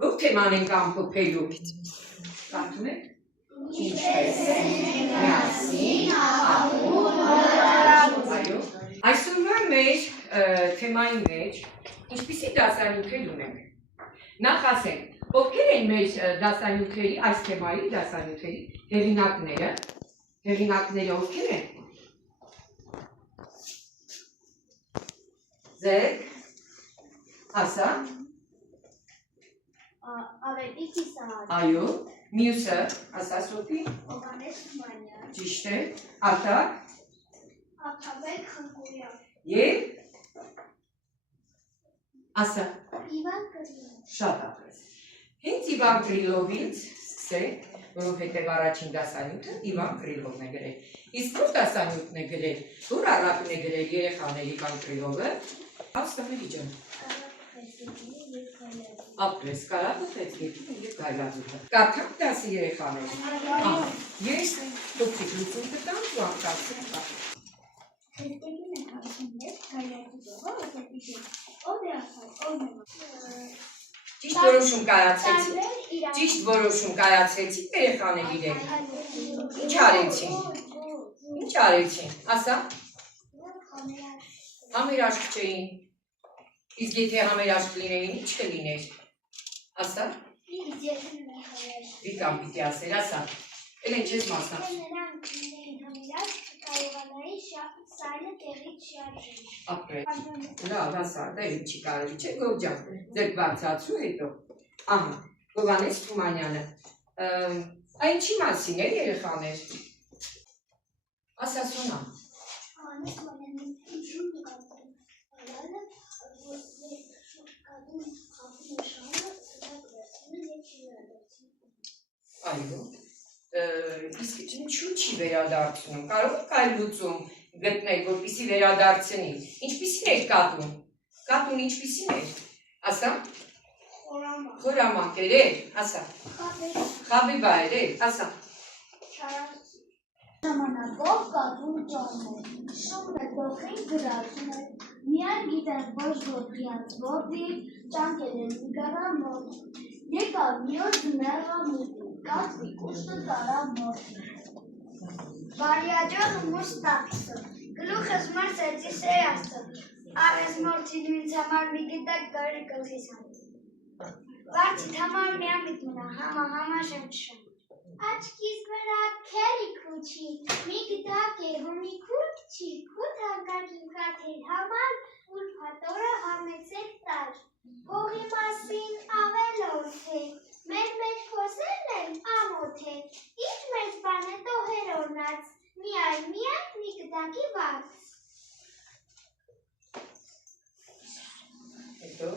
Ով թեման ենք ամփոփելու։ Կարդում եք։ Ինչպես են միասին ապահովում։ Այո։ Այսօրվա մեր թեմայի մեջ ինչպիսի դասանյութեր ունենք։ Նախ ասենք, ովքեր են մեր դասանյութերի, այս թեմայի դասանյութերի հեղինակները։ Հեղինակները ովքեր են։ Ձեր, ասա։ Ավետիք Իսահակ։ Այո, մյուսը, ասա Սոփի։ Հովհաննես Թումանյան։ Ճիշտ է, Արտակ։ Աթաբեկ Խնկուրյան։ Եվ ասա։ Իվան Կրիլով։ Շատ ապրես։ Հենց Իվան Կրիլովից սկսեք, որովհետև առաջին դասանյութը Իվան Կրիլովն է գրել։ Իսկ ո՞ր դասանյութն է գրել, որ առակն է գրել երեխաներ Իվան Կրիլովը։ Աստղերի ջան։ Ապրես, կարապուխեց երկինը և գայլազուտը։ Կարդանք դասի երեխաներ։ Ես դոքցիկ լուծում կտանք ու անկացում կա։ Քրիստեգին է հարցում ես գայլազուտը, ով է տեպիշել, ով է ասալ, ով է Ճիշտ որոշում կայացեցի։ Ճիշտ որոշում կայացեցի երեխաներ իրենք։ Ինչ արեցին։ Ինչ արեցին, ասա։ Համերաշխ չէին։ Իսկ եթե համերաշխ լինեին, ինչ կլիներ։ Ասա։ Վիկան պիտի ասեր, ասա։ Էլ են չես մասնակցում։ Նրանք լինեին համերաշխ, կարողանային սայլը տեղից շարժել։ Ապրել։ Լավ, ասա, դա ինչի կարելի չէ, գողջան, ձեր բարձացու հետո։ Ահա, Հովհաննես Թումանյանը։ Այն ինչի մասին է երեխաներ։ Ասա Սոնա։ Հովհաննես Թումանյանը ինչու նկատում արանը, որ շոկկադում խապում է շանը, սրա գրասում է և չի վերադարձում։ Այո, իսկ ինչու չի վերադարձնում, կարող եք այլ լուծում գտնել, որպեսզի վերադարձնի, ինչպիսին էր կատուն, կատուն ինչպիսին էր, ասա, խորամանկ էր, ասա, խաբիբա էր, ասա, ժամանակով կատուն ճոհն էր, շունը տոխին գրացում էր, միայն գիտեր ոչ ոտքիած ոտի, ճանկեր էր վիգարա մոտ, եկավ մի օր ձմեռվա մուտի, կատվի կուշտը կարավ մոտ, բարիաջող մուս տապսը, գլուխս մրսեցի սերաստը, արես մորցին ինձ համար մի գիտակ կարի կլխիս հանց, վարցիտ համար միամիտ մնա, համա շեմ չշեմ, աչքիս վրա քերի քուչի, մի գիտակ է հունի քուտ չի, քուտ հանկակին կաթեր համար, ուր պատորը համեցեք տար, հողի մասին ավելորդ է, մեր մեջ խոսերն են ամոթ է, ինչ մեջ բան է տոհեր օրնած, միայն մի գտակի վարձ։ հետո,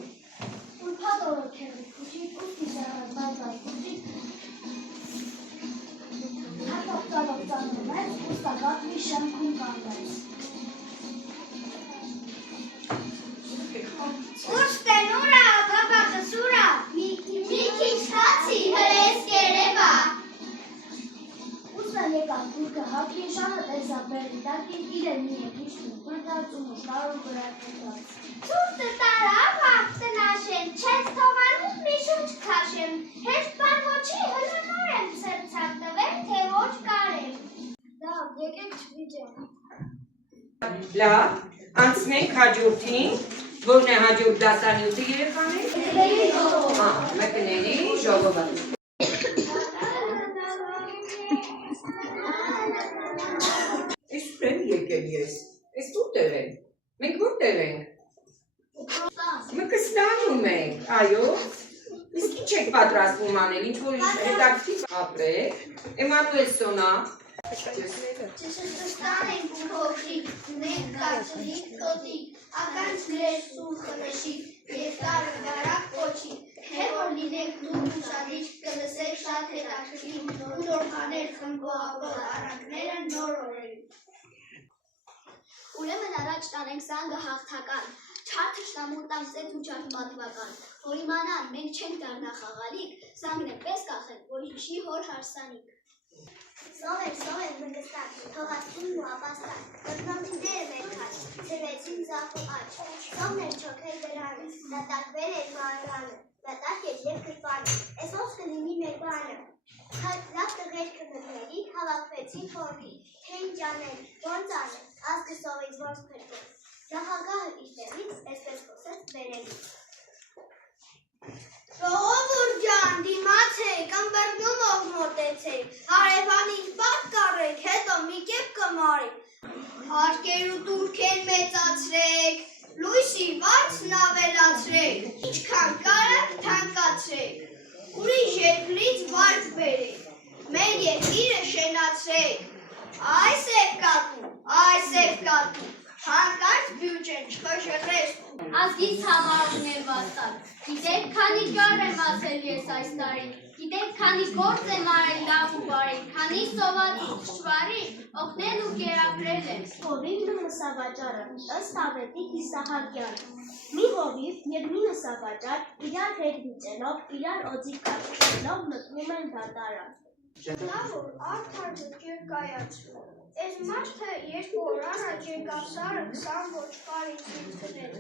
Ուր պատորը քերի քուչի, կուտի զարած բայբայ կուտի, Հատող ծանում ես, ուստակատ մի շեմքում կանվեց։ Ուստեն ուրա, պապախը սուրա, մի քիչ խացի, հրես կերևա։ Ուստեն եկավ կուրկը հակին շանը տեսա բերի տակին, իրեն մի եկիշտին կուրտած ու մուշտարու վրա կրտած։ Թուրտը տարավ հապ տնաշեն, չես թողանում մի շուչ կաշեմ, հեշտ բան ոչի հլնոր եմ սրցակ տվել, թե ոչ կարեմ։ Լավ, եկեք չվիջեմ։ լավ, անցնենք հաջորդին, որն է հաջորդ դասանյութը երեխաներ։ Մեկների ժողովը։ Ես ուր եմ եկել ես, ես որտեղ եմ, մենք որտեղ ենք, մկստանում ենք, այո, իսկ ինչ եք պատրաստվում անել, ինչ որ հետաքրքիր ապրեք, Էմանուել Սոնա, Չշշտան ենք ու փոքրիկ, ունենք կարծրիկ տոտիկ, ականջ գրեր սուր խնշիկ, երկար վարակ պոչիկ, թե որ լինենք դուր ուշադիչ, կլսեք շատ հետաքրքիր, ու նոր բաներ խմբողավոր արանքները նոր օրերի։ Ուրեմն առաջ տանենք զանգը հաղթական, չար թշնամու տամսեց ու չար պատվական, որ իմանան մենք չենք դառնա խաղալիք, զանգն է պես կախենք, որ հիշի հոր հարսանիք։ Սով էր մգստակ, թողացում ու ապաստակ, կտնոթիները մերքաչ, ծրվեցին զախ ու աչ, սովն էր չոքեր դրանը, դատակվել էր մարանը, դատակ էր և կրպանը, բանը։ Լավ տղերքը մտների հավաքվեցին խորհի, թե ինչ անեն, ոնց անեն, ազգը սովից ոնց փրկեն։ Նախագահը իր տեղից այսպես խոսեց վերելից։ Ժողովուրդ ջան, դիմացեք, ըմբռնումով մոտեցեք, հարևանին պատ կառեք, հետո մի կերպ կմարեք։ Հարկեր ու տուրքեր մեծացրեք, լույսի վարձն ավելացրեք, ինչքան կարաք թանկացրեք, ուրիշ երկրից վարձ բերեք, մեր երկիրը շենացրեք, այս է կատու, հանկարծ բյուջեն չխշռես։ Ազգից համար ուներ վաստակ, գիտեք քանի ճար եմ ասել ես այս տարի, գիտեք քանի գործ եմ արել լավ ու բարի, քանի սոված ու թշվարի, օգնել ու կերակրել եմ։ Հովիվն ու մսավաճարը, ըստ ավետիք Իսահակյանը։ Մի հովիվ և մի մսավաճար իրար հետ վիճելով, իրար օձի կարգելով մտնում են դատարան։ Լավ որ արդար ձգեր կայացրու, այս մարդը երկու օր առաջ եկավ սարը 20 ոչխարից ինքնեց,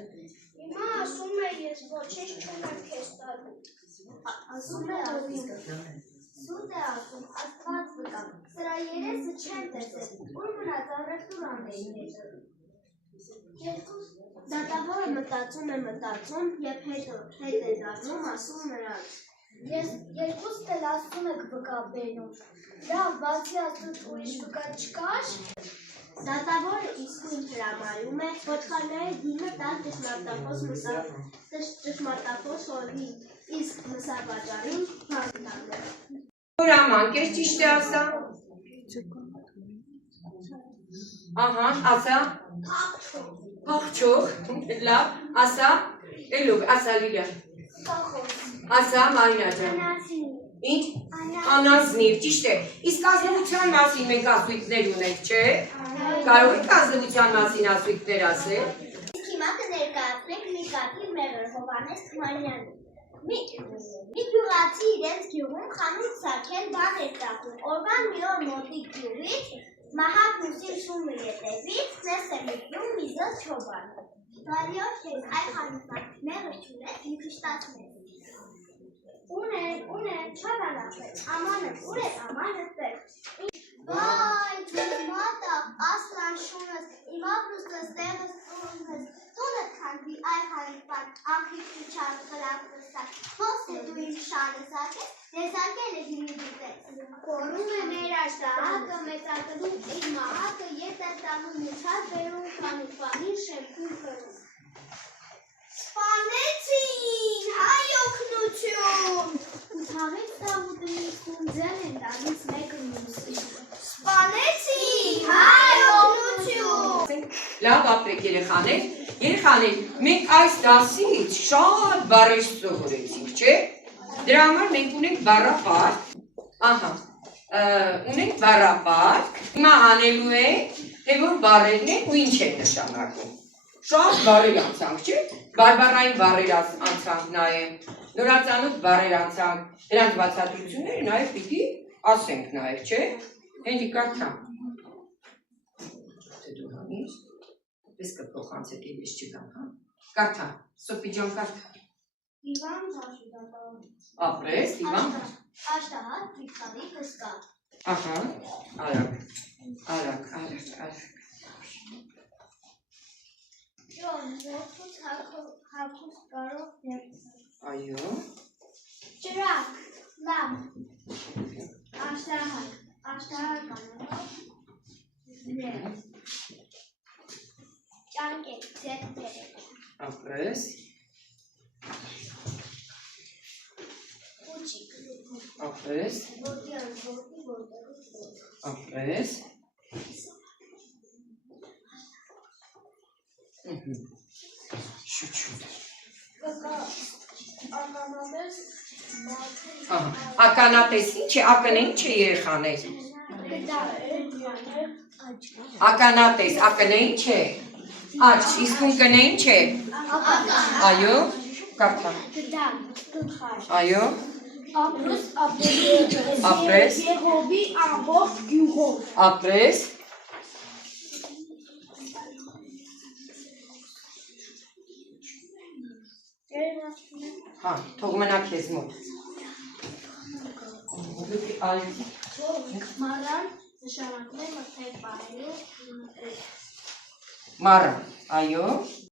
հիմա ասում է ես ոչինչ չունեմ քեզ տալու։ Ասում է հովիվը։ Սուտ է ասում, աստված վկա, սրա երեսը չեմ տեսել, ուր մնաց առևտուրանն էին եկել։ Դատավորը մտածում և հետ է դառնում ասում նրանց. Ես երկուստ էլ ասում եք վկա բերում, լավ բացի ասուց ուրիշ վկա չկար։ Դատավորը իսկույն հրամայում է ոչխարների դիմը տալ ճշմարտախոս հովիվ, իսկ մսավաճարին բանտ տալու։ Հրաման, կես ճիշտ է ասա։ Ահա, ասա։ Փախչող, լավ, ասա, էլուկ, ասա Լիլիա։ Ասա Մարինա ջան։ Ինչ? Անազնիվ, ճիշտ է։ Իսկ ազնվության մասին մենք ասույթներ ունենք, չէ՞։ Կարող եք ազնվության մասին ասույթներ ասել։ Իսկ հիմա կներկայացնենք մի կաթիլ մեղր Հովհաննես Թումանյանին։ Մի գյուղացի իրենց գյուղում խանութ սարքել բան էր ծախում։ Օրվան մի օր մոտիկ գյուղից Մահակ մուսին շումը ետևից ներս է մտնում մի զոհ չոբան։ Բարիով քեզ այ խանութան մեղր չունես մի քշտացնես։ Ունեմ, չավանախեց, ամանըց, ուր էր ամանըց պես։ Վայ, ճուզմատա, ասլան շունս, իմ ապրուստս տեղս տուրումս, տունըտ քանդվի այ խանութան, աղիք ուչան խրապրստան, հոս է դու իմ շանը սակես, դեսակել է հիմի դուտես։ Կորում է մեր աշտահակը, մեծակլում իր մահակը, ետ է տանում մուչած բերում, խանութվանին շեմքում կրում։ Սպանեցին, հայ օգնություն։ Ութավեց տավուտնիքում ձեն են տալիս մեկը մյուսին։ Սպանեցին, հայ օգնություն։ Լավ ապրեք երեխաներ, մենք այս դասից շատ բառեր սովորեցինք, չէ՞։ Դրա համար մենք ունենք բառապարկ, ահա, ունենք բառապարկ, հիմա անելու ենք, թե որ բառերն են ու ինչ են նշանակում։ Շատ բառեր անցանք, չէ՞։ Բարբառային բառեր անցանք նաև, նորածանոթ բառեր անցանք, դրանց բացատրությունները նաև պիտի ասենք նաև, չէ՞։ Հենի կարդամ։ Թե դու հանիր, պես կփոխանցեք էլ ես չգամ, հա։ Կարդա, Սոփի ջան կարդա։ Իվան Զաշուդակով։ Ապրես, Իվան։ Աշտահատ, Վիկտորի կսկա։ Ահա, արագ։ Ջոն, որդուց հակուս կարող ներսը։ Այո։ Ճրակ, լամ, աշտահակ անելով, ներ, ճանկեք, ձետ բերեք, Ապրես, ուջիկ, ապրես, որդյան, որդի, ապրես, շուտ, ականատես, ականատես ինչ է, ակն է ինչ է երեխաներ, ականատես, ակն է ինչ է, աչ, իսկ ունկն է ինչ է, այո, կարդա, այո, ապրես, Եհովի ամբողջ գյուղով, ապրես, հա, թող մնա քեզ մոտ, Դուք ալիք Մարան նշանակում է մթեր պահելու Մարը, այո։